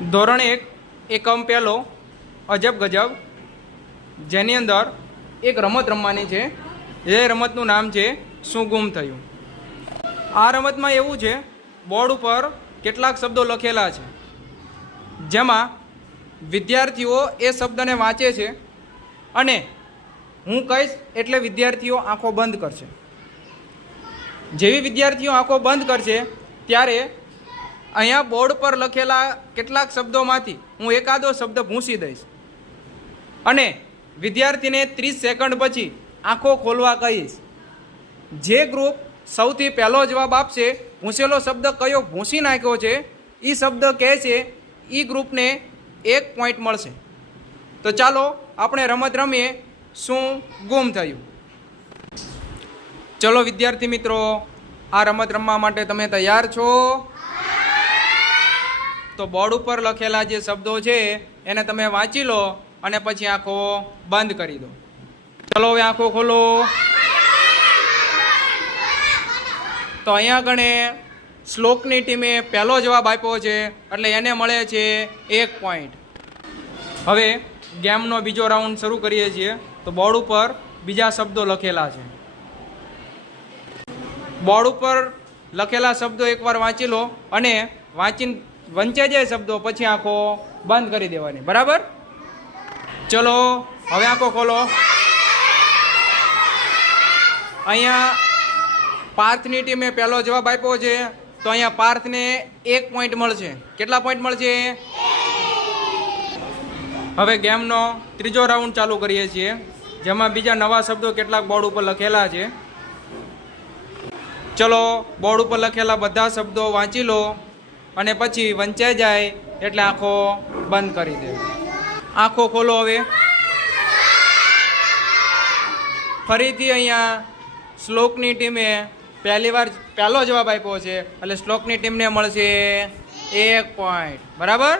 ધોરણ 1 એકમ પહેલો અજબ ગજબ, જેની અંદર એક રમત રમવાની છે. એ રમતનું નામ છે શું ગુમ થયું. આ રમતમાં એવું છે, બોર્ડ ઉપર કેટલાક શબ્દો લખેલા છે, જેમાં વિદ્યાર્થીઓ એ શબ્દને વાંચે છે અને હું કહીશ એટલે વિદ્યાર્થીઓ આંખો બંધ કરશે. જેવી વિદ્યાર્થીઓ આંખો બંધ કરશે ત્યારે અહીંયા બોર્ડ પર લખેલા કેટલાક શબ્દોમાંથી હું એકાદો શબ્દ ભૂંસી દઈશ અને વિદ્યાર્થીને 30 સેકન્ડ પછી આંખો ખોલવા કહીશ. જે ગ્રુપ સૌથી પહેલો જવાબ આપશે, ભૂંસેલો શબ્દ કયો ભૂંસી નાખ્યો છે એ શબ્દ કહે છે, એ ગ્રુપને 1 પોઈન્ટ મળશે. તો ચાલો આપણે રમત રમીએ શું ગુમ થયું. ચલો વિદ્યાર્થી મિત્રો, આ રમત રમવા માટે તમે તૈયાર છો? તો બોર્ડ ઉપર લખેલા જે શબ્દો છે એને તમે વાંચી લો અને પછી આંખો બંધ કરી દો. ચલો હવે આંખો ખોલો. તો અહીંયા આગળ શ્લોકની ટીમે પહેલો જવાબ આપ્યો છે એટલે એને મળે છે 1 પોઈન્ટ. હવે ગેમનો બીજો રાઉન્ડ શરૂ કરીએ છીએ. તો બોર્ડ ઉપર બીજા શબ્દો લખેલા છે. બોર્ડ ઉપર લખેલા શબ્દો એકવાર વાંચી લો અને વાંચીને વંચાઈ જાય શબ્દો પછી આંખો બંધ કરી દેવાની. બરાબર? ચલો હવે આંખો ખોલો. અહીંયા પાર્થની ટીમે પહેલો જવાબ આપ્યો છે તો અહીંયા પાર્થને 1 પોઈન્ટ મળશે. કેટલા પોઈન્ટ મળશે? હવે ગેમનો ત્રીજો રાઉન્ડ ચાલુ કરીએ છીએ, જેમાં બીજા નવા શબ્દો કેટલાક બોર્ડ ઉપર લખેલા છે. ચલો બોર્ડ ઉપર લખેલા બધા શબ્દો વાંચી લો અને પછી વંચાઈ જાય એટલે આંખો બંધ કરી દે. આંખો ખોલો. હવે ફરીથી અહીંયા શ્લોકની ટીમે પહેલો જવાબ આપ્યો છે એટલે શ્લોકની ટીમને મળશે 1 પોઈન્ટ. બરાબર?